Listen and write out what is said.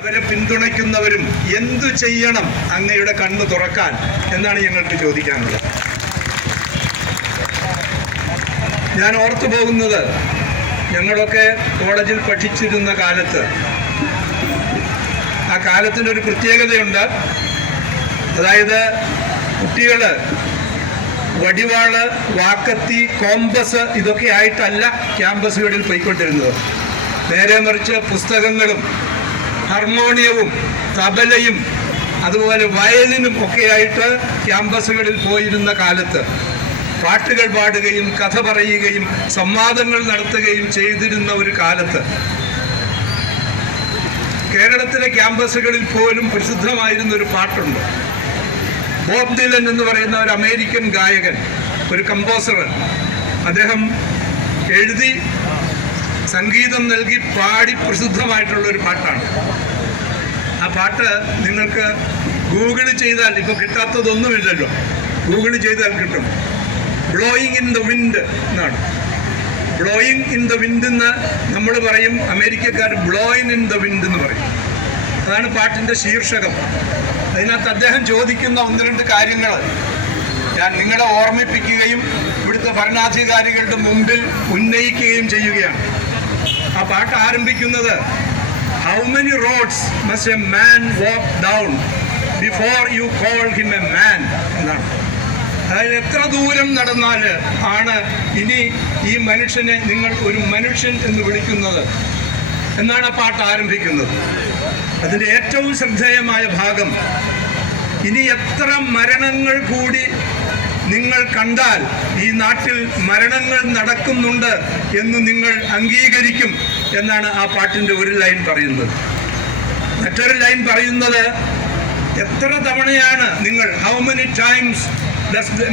അവരെ പിന്തുണയ്ക്കുന്നവരും എന്തു ചെയ്യണം അങ്ങയുടെ കണ്ണ് തുറക്കാൻ എന്നാണ് ഞങ്ങൾക്ക് ചോദിക്കാനുള്ളത്. ഞാൻ ഓർത്തു പോകുന്നത് ഞങ്ങളൊക്കെ കോളേജിൽ പഠിച്ചിരുന്ന കാലത്ത്. ആ കാലത്തിന്റെ ഒരു പ്രത്യേകതയുണ്ട്. അതായത് കുട്ടികൾ വടിവാൾ വാക്കത്തി കോമ്പസ് ഇതൊക്കെ ആയിട്ടല്ല ക്യാമ്പസുകളിൽ പോയിക്കൊണ്ടിരുന്നത്. നേരെ മറിച്ച് പുസ്തകങ്ങളും ഹാർമോണിയവും തബലയും അതുപോലെ വയലിനും ഒക്കെയായിട്ട് ക്യാമ്പസുകളിൽ പോയിരുന്ന കാലത്ത് പാട്ടുകൾ പാടുകയും കഥ പറയുകയും സംവാദങ്ങൾ നടത്തുകയും ചെയ്തിരുന്ന ഒരു കാലത്ത് കേരളത്തിലെ ക്യാമ്പസുകളിൽ പോലും പ്രസിദ്ധമായിരുന്ന ഒരു പാട്ടുണ്ട്. ബോബ് ദിലൻ എന്ന് പറയുന്ന ഒരു അമേരിക്കൻ ഗായകൻ ഒരു കമ്പോസർ അദ്ദേഹം എഴുതി സംഗീതം നൽകി പാടി പ്രസിദ്ധമായിട്ടുള്ള ഒരു പാട്ടാണ്. ആ പാട്ട് നിങ്ങൾക്ക് ഗൂഗിൾ ചെയ്താൽ ഇപ്പോൾ കിട്ടാത്തതൊന്നുമില്ലല്ലോ. ഗൂഗിൾ ചെയ്താൽ കിട്ടും. ബ്ലോയിങ് ഇൻ ദ വിൻഡ് എന്നാണ്. ബ്ലോയിങ് ഇൻ ദ വിൻഡ് എന്ന് നമ്മൾ പറയും അമേരിക്കക്കാർ ബ്ലോയിൻ ഇൻ ദ വിൻഡ് എന്ന് പറയും. അതാണ് പാട്ടിന്റെ ശീർഷകം. അതിനകത്ത് അദ്ദേഹം ചോദിക്കുന്ന ഒന്ന് രണ്ട് കാര്യങ്ങൾ. ഞാൻ നിങ്ങളെ ഓർമ്മിപ്പിക്കുകയും ഇവിടുത്തെ ഭരണാധികാരികളുടെ മുമ്പിൽ ഉന്നയിക്കുകയും ചെയ്യുകയാണ്. ആ പാട്ട് ആരംഭിക്കുന്നത്. How many roads must a man walk down before you call him a man എന്നാണ് അതായത് എത്ര ദൂരം നടന്നാൽ ആണ് ഇനി ഈ മനുഷ്യനെ നിങ്ങൾ ഒരു മനുഷ്യൻ എന്ന് വിളിക്കുന്നത്. എന്നാണ് ആ പാട്ട് ആരംഭിക്കുന്നത്. അതിന്റെ ഏറ്റവും ശ്രദ്ധേയമായ ഭാഗം ഇനി എത്ര മരണങ്ങൾ കൂടി നിങ്ങൾ കണ്ടാൽ ഈ നാട്ടിൽ മരണങ്ങൾ നടക്കുന്നുണ്ട് എന്ന് നിങ്ങൾ അംഗീകരിക്കും എന്നാണ് ആ പാട്ടിന്റെ ഒരു ലൈൻ പറയുന്നത്. മറ്റൊരു ലൈൻ പറയുന്നത് എത്ര തവണയാണ് നിങ്ങൾ ഹൗ മെനി ടൈംസ് ഡസ്